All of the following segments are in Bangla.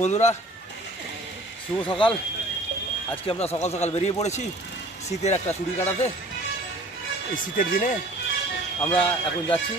বন্ধুরা, শুভ সকাল। আজকে আমরা সকাল সকাল বেরিয়ে পড়েছি শীতের একটা ছুটি কাটাতে। এই শীতের দিনে আমরা এখন যাচ্ছি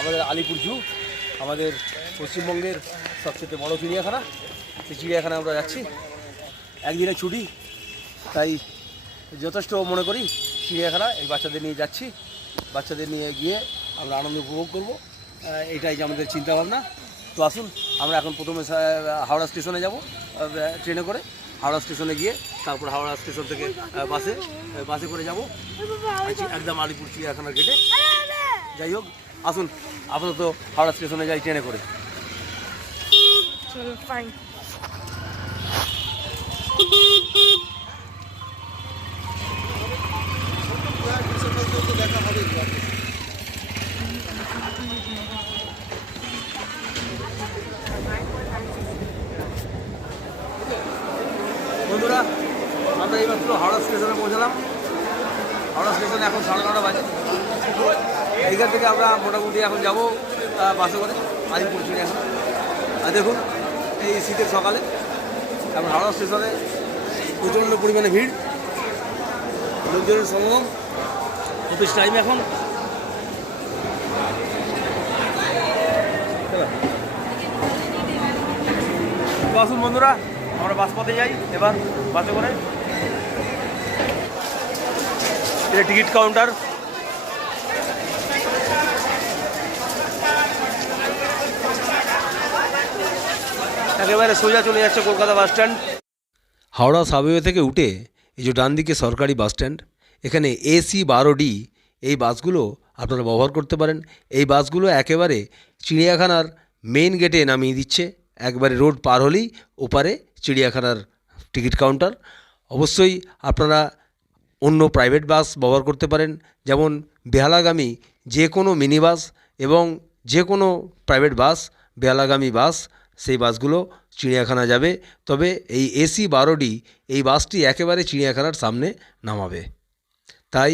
আমাদের আলিপুর জু, আমাদের পশ্চিমবঙ্গের সবচেয়ে বড় চিড়িয়াখানা। সেই চিড়িয়াখানায় আমরা যাচ্ছি। একদিনের ছুটি, তাই যথেষ্ট মনে করি চিড়িয়াখানা, এই বাচ্চাদের নিয়ে যাচ্ছি। বাচ্চাদের নিয়ে গিয়ে আমরা আনন্দ উপভোগ করব। এটাই যে আমাদের চিন্তাভাবনা। তো আসুন আমরা এখন প্রথমে হাওড়া স্টেশনে যাব ট্রেনে করে। হাওড়া স্টেশনে গিয়ে তারপর হাওড়া স্টেশন থেকে বাসে বাসে করে যাব। একদম আলিপুর চিড়িয়াখানার গেটে। যাই হোক আসুন আপাতত হাওড়া স্টেশনে যাই ট্রেনে করে। চলো ফাইন বন্ধুরা, আমরা এইমাত্র হাওড়া স্টেশনে পৌঁছলাম। হাওড়া স্টেশনে এখন সাড়ে নটা বাজে। এইখান থেকে আমরা মোটামুটি এখন যাব বাসে করে আলিপুর চিড়িয়াখানা আর দেখুন, এই শীতের সকালে এখন হাওড়া স্টেশনে প্রচণ্ড পরিমাণে ভিড়। লোকজনের সমাগম। অফিস টাইম এখন। আসুন বন্ধুরা। আমরা বাস পথে যাই, এবার বাসে করে। এটা টিকিট কাউন্টার। একেবারে সোজা চলে যাচ্ছে Kolkata bus stand. Howrah subway থেকে উঠে এই যে ডান দিকে সরকারি বাস স্ট্যান্ড, এখানে এসি বারো ডি এই বাসগুলো আপনারা ব্যবহার করতে পারেন। এই বাসগুলো একেবারে চিড়িয়াখানার মেইন গেটে নামিয়ে দিচ্ছে। একবারে রোড পার হলেই ওপারে চিড়িয়াখানার টিকিট কাউন্টার। অবশ্যই আপনারা অন্য প্রাইভেট বাস ব্যবহার করতে পারেন, যেমন বেহালাগামী যে কোনো মিনি বাস এবং যে কোনো প্রাইভেট বাস, বেহালাগামী বাস, সেই বাসগুলো চিড়িয়াখানা যাবে। তবে এই এসি বারোডি এই বাসটি একেবারে চিড়িয়াখানার সামনে নামাবে। তাই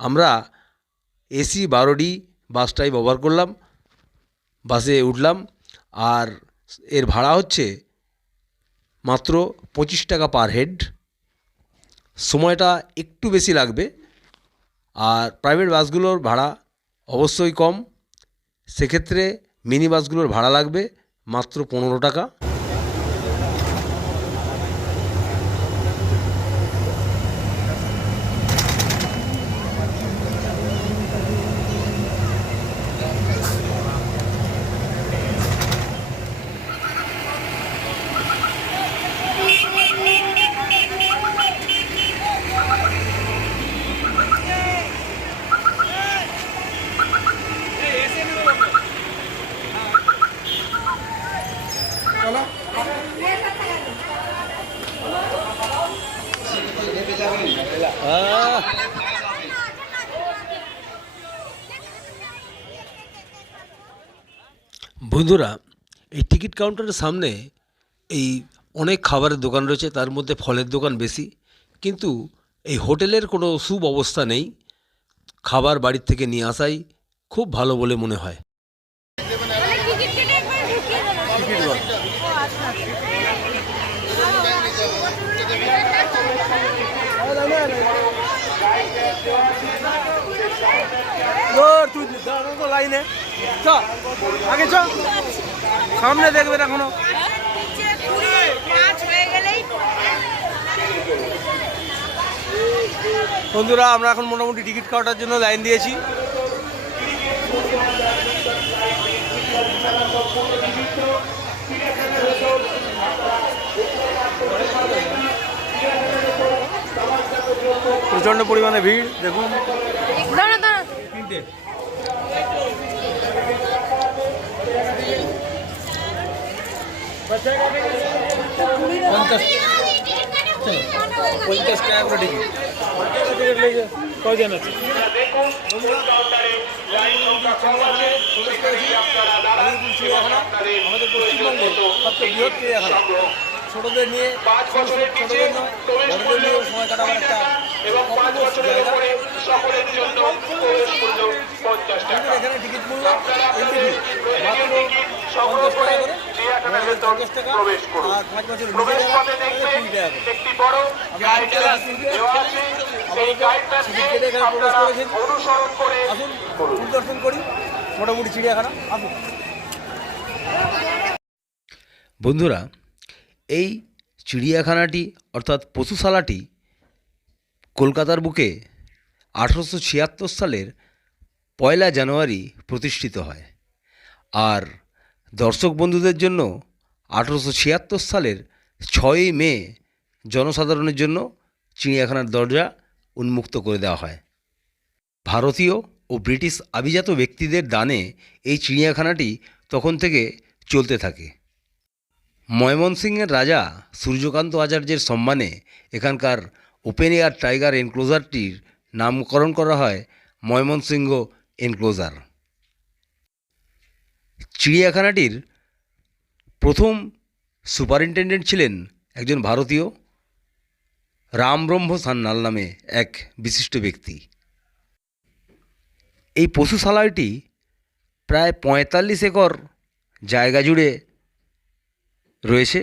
আমরা এসি বারোডি বাসটাই ব্যবহার করলাম, বাসে উঠলাম আর এর ভাড়া হচ্ছে মাত্র পঁচিশ টাকা পার হেড সময়টা একটু বেশি লাগবে। আর প্রাইভেট বাসগুলোর ভাড়া অবশ্যই কম। সেক্ষেত্রে মিনি বাসগুলোর ভাড়া লাগবে মাত্র পনেরো টাকা। বন্ধুরা এই টিকিট কাউন্টারের সামনে এই অনেক খাবারের দোকান রয়েছে তার মধ্যে ফলের দোকান বেশি। কিন্তু এই হোটেলের কোনো সুব্যবস্থা নেই খাবার বাড়ির থেকে নিয়ে আসাই খুব ভালো বলে মনে হয়। আচ্ছা তুই লাইনে। চ, আগে চ। সামনে দেখবেন এখনও। বন্ধুরা, আমরা এখন মোটামুটি টিকিট কাটার জন্য লাইন দিয়েছি। প্রচণ্ড পরিমাণে ভিড় দেখুন। পঞ্চাশ। পঞ্চাশ টাকা করে টিকিট। কয়জন আছে? আমাদের পশ্চিমবঙ্গে সবচেয়ে বৃহৎ চিড়িয়াখানা ছোটদের নিয়ে ছোটদের নয় সময় কাটাবার একটা মূল্য এন্ট্রি মাত্র পঞ্চাশ টাকা করে। ভেতর প্রবেশ করুন। প্রবেশ পথে দেখবেন একটি বড় গাইডলাইন দেওয়া আছে। সেই গাইডলাইনকে আপনারা অনুসরণ করে করুন। দর্শন করি। মোটামুটি চিড়িয়াখানা। আসুন। বন্ধুরা এই চিড়িয়াখানাটি অর্থাৎ পশুশালাটি কলকাতার বুকে আঠারোশো ছিয়াত্তর সালের পয়লা জানুয়ারি প্রতিষ্ঠিত হয়। আর দর্শক বন্ধুদের জন্য আঠারোশো ছিয়াত্তর সালের ছয়ই মে জনসাধারণের জন্য চিড়িয়াখানার দরজা উন্মুক্ত করে দেওয়া হয়। ভারতীয় ও ব্রিটিশ আভিজাত ব্যক্তিদের দানে এই চিড়িয়াখানাটি তখন থেকে চলতে থাকে। ময়মনসিংহের রাজা সূর্যকান্ত আচার্যের সম্মানে এখানকার ওপেন এয়ার টাইগার এনক্লোজারটির নামকরণ করা হয় ময়মনসিংহ এনক্লোজার। চিড়িয়াখানাটির প্রথম সুপারিনটেন্ডেন্ট ছিলেন একজন ভারতীয়, রামব্রহ্ম সান্যাল নামে এক বিশিষ্ট ব্যক্তি। এই পশুশালাটি প্রায় পঁয়তাল্লিশ একর জায়গা জুড়ে রয়েছে।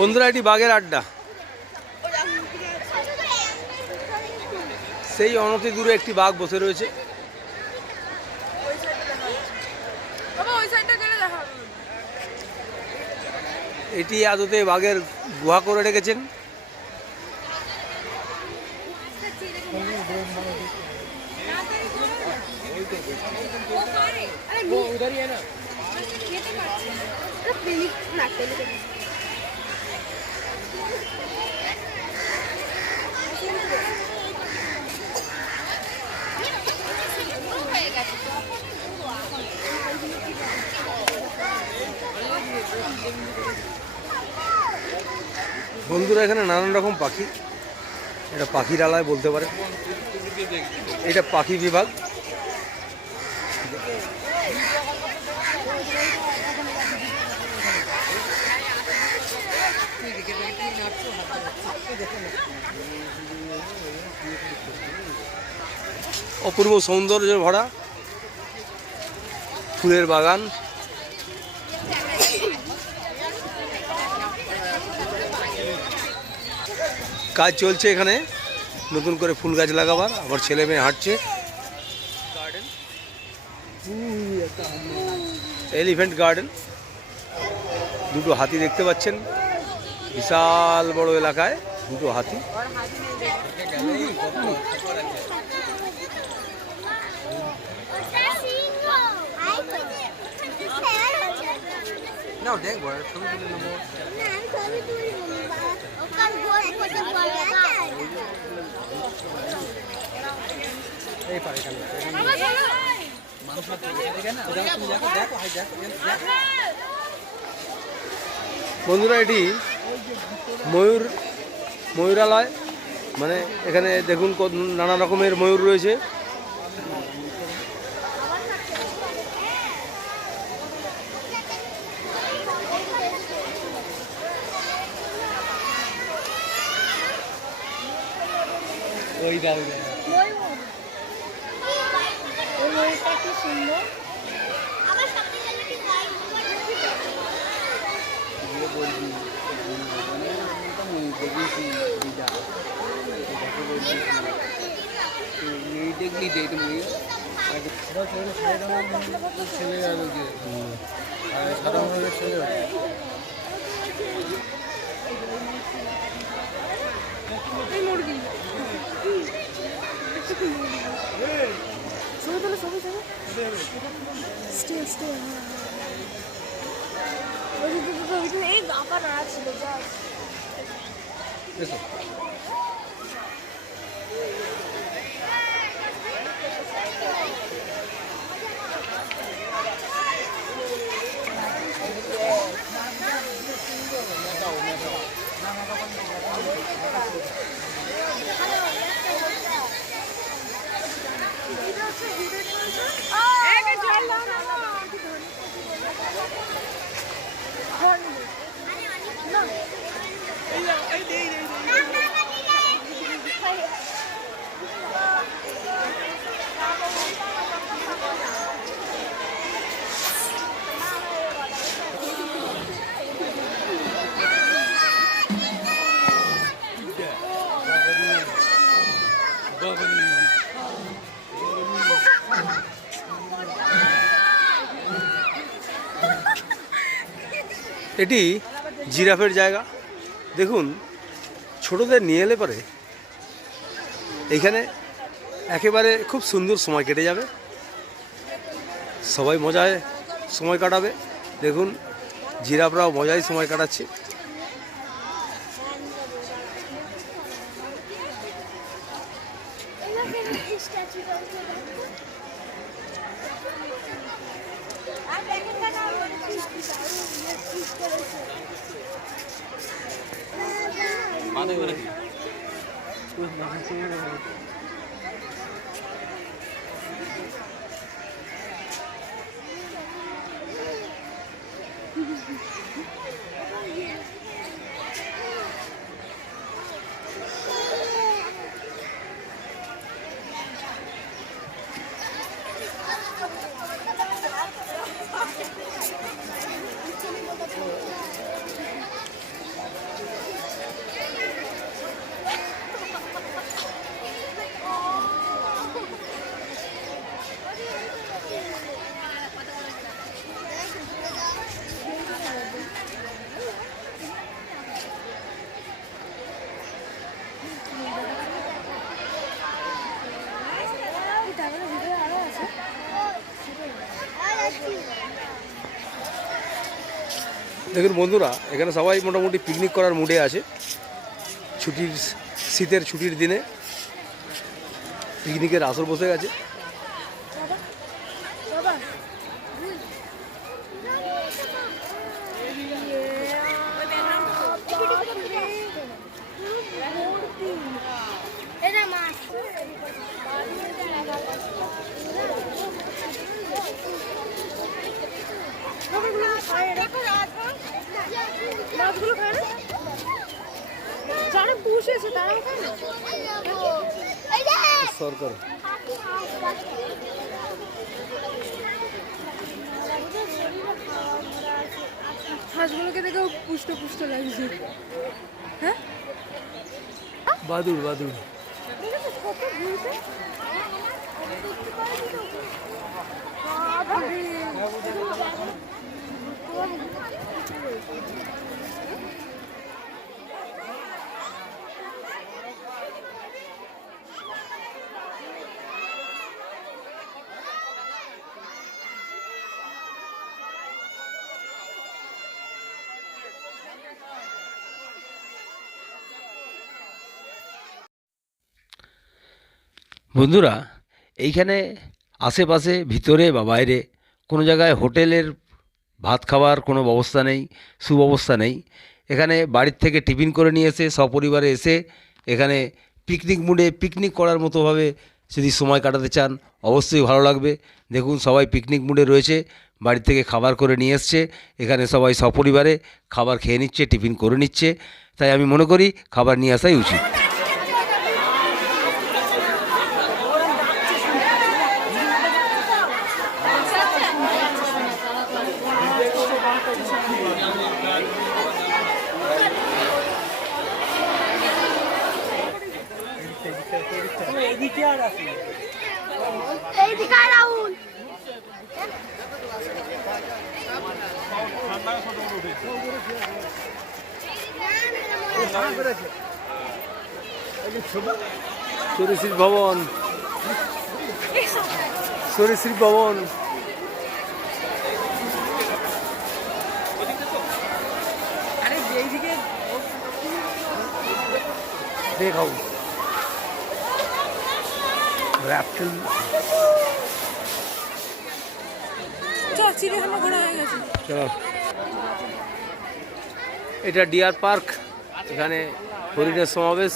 বন্ধুরা এটি বাঘের আড্ডা সেই অনতি দূরে একটি বাঘ বসে রয়েছে বাবা ওই সাইডটা গেলে দেখা হবে এটি আদতে বাঘের গুহা করে রেখেছেন अरे वो उधर ही है ना বন্ধুরা, এখানে নানান রকম পাখি। এটা পাখির আলায় বলতে পারে। এটা পাখি বিভাগ। অপূর্ব সৌন্দর্য ভরা ফুলের বাগান। কাজ চলছে এখানে। নতুন করে ফুল গাছ লাগাবার, আবার ছেলে মেয়ে হাঁটছে। গার্ডেন এলিফ্যান্ট গার্ডেন দুটো হাতি দেখতে পাচ্ছেন। বিশাল বড় এলাকায় দুটো হাতি। বন্ধুরা এটি ময়ূর ময়ূরালয়। মানে এখানে দেখুন নানা রকমের ময়ূর রয়েছে। ওই দাও ওই। ময়ূরটা কি সুন্দর দেখলি যে ময়ূর ছেলে যাবে সাদা ময়ূরের ছেলে মুরগি ছবি তোলো ছবি ছবি স্টিল স্টিল এই গাপা নাড়া ছিল যা এসো। একে জল দাও না এটি জিরাফের জায়গা। দেখুন, ছোটদের নিয়ে এলে পরে এইখানে একেবারে খুব সুন্দর সময় কেটে যাবে। সবাই মজায় সময় কাটাবে। দেখুন, জিরাফরাও মজায় সময় কাটাচ্ছে। 嗯。দেখুন বন্ধুরা, এখানে সবাই মোটামুটি পিকনিক করার মুডে আছে। ছুটির শীতের ছুটির দিনে পিকনিকের আসর বসে গেছে এটা মাছ মাছগুলো খায় না যারা পুষেছে তারাও খায় না সরকার হাঁসগুলোকে দেখেও পুষ্ট পুষ্ট লাগছে। হ্যাঁ? বাদুর বাদুর কত বন্ধুরা, এইখানে আশেপাশে, ভিতরে বা বাইরে কোনো জায়গায় হোটেলের ভাত খাওয়ার কোনো ব্যবস্থা নেই, সুব্যবস্থা নেই। এখানে বাড়ির থেকে টিফিন করে নিয়ে এসে, সপরিবারে এসে এখানে পিকনিক মুডে পিকনিক করার মতোভাবে যদি সময় কাটাতে চান, অবশ্যই ভালো লাগবে। দেখুন, সবাই পিকনিক মুডে রয়েছে বাড়ি থেকে খাবার করে নিয়ে এসছে, এখানে সবাই সপরিবারে খাবার খেয়ে নিচ্ছে, টিফিন করে নিচ্ছে। তাই আমি মনে করি, খাবার নিয়ে আসাই উচিত। সরিশ্রী ভবন। সরিশ্রী ভবন। দেখাও। র্যাপটেল চল এটা ডিয়ার পার্ক এখানে হরিণের সমাবেশ।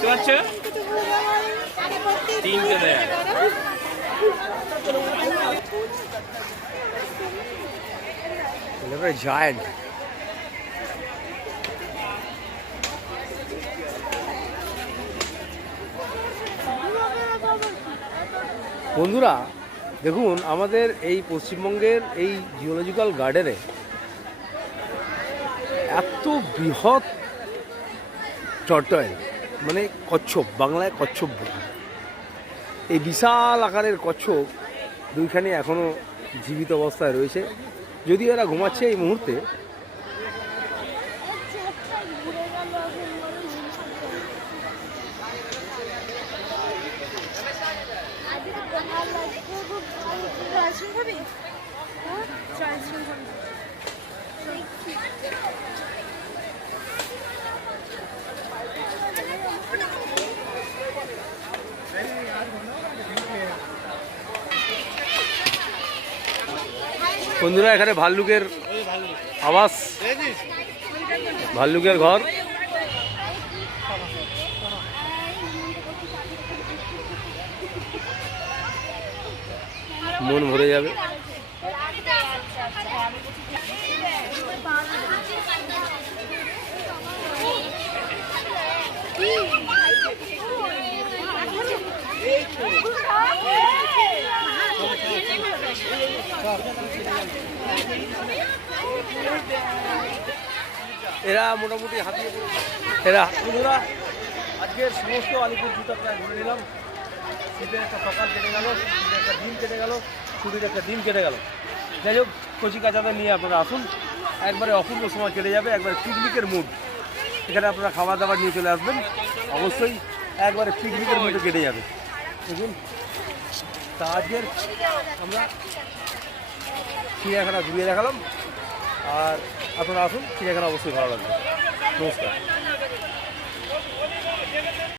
দেখতে পাচ্ছ? তিনটে দেয়। জায়েন্ট বন্ধুরা, দেখুন, আমাদের এই পশ্চিমবঙ্গের এই জিওলজিক্যাল গার্ডেনে এত বৃহৎ টর্টয়েল মানে কচ্ছপ, বাংলায় কচ্ছপ এই বিশাল আকারের কচ্ছপ দুইখানে এখনও জীবিত অবস্থায় রয়েছে। যদিও এরা ঘুমাচ্ছে এই মুহূর্তে বন্ধুরা এখানে ভাল্লুকের আবাস ভাল্লুকের ঘর। মন ভরে যাবে। এরা মোটামুটি হাতিয়ে এরা বন্ধুরা আজকের সমস্ত আলিপুর জুতা প্রায় ঘুরে নিলাম। শীতের একটা সকাল কেটে গেল, শীতের একটা দিন কেটে গেল ছুটির একটা দিন কেটে গেল। যাই হোক, কচি কাচাদের নিয়ে আপনারা আসুন। একবারে অপূর্ব সময় কেটে যাবে, একবারে পিকনিকের মুড এখানে আপনারা খাবার দাবার নিয়ে চলে আসবেন। অবশ্যই একবারে পিকনিকের মুডে কেটে যাবে। দেখুন তা আজকের আমরা চিড়িয়াখানা ঘুরিয়ে দেখালাম। আর আপনারা আসুন চিড়িয়াখানা অবশ্যই ভালো লাগবে। নমস্কার।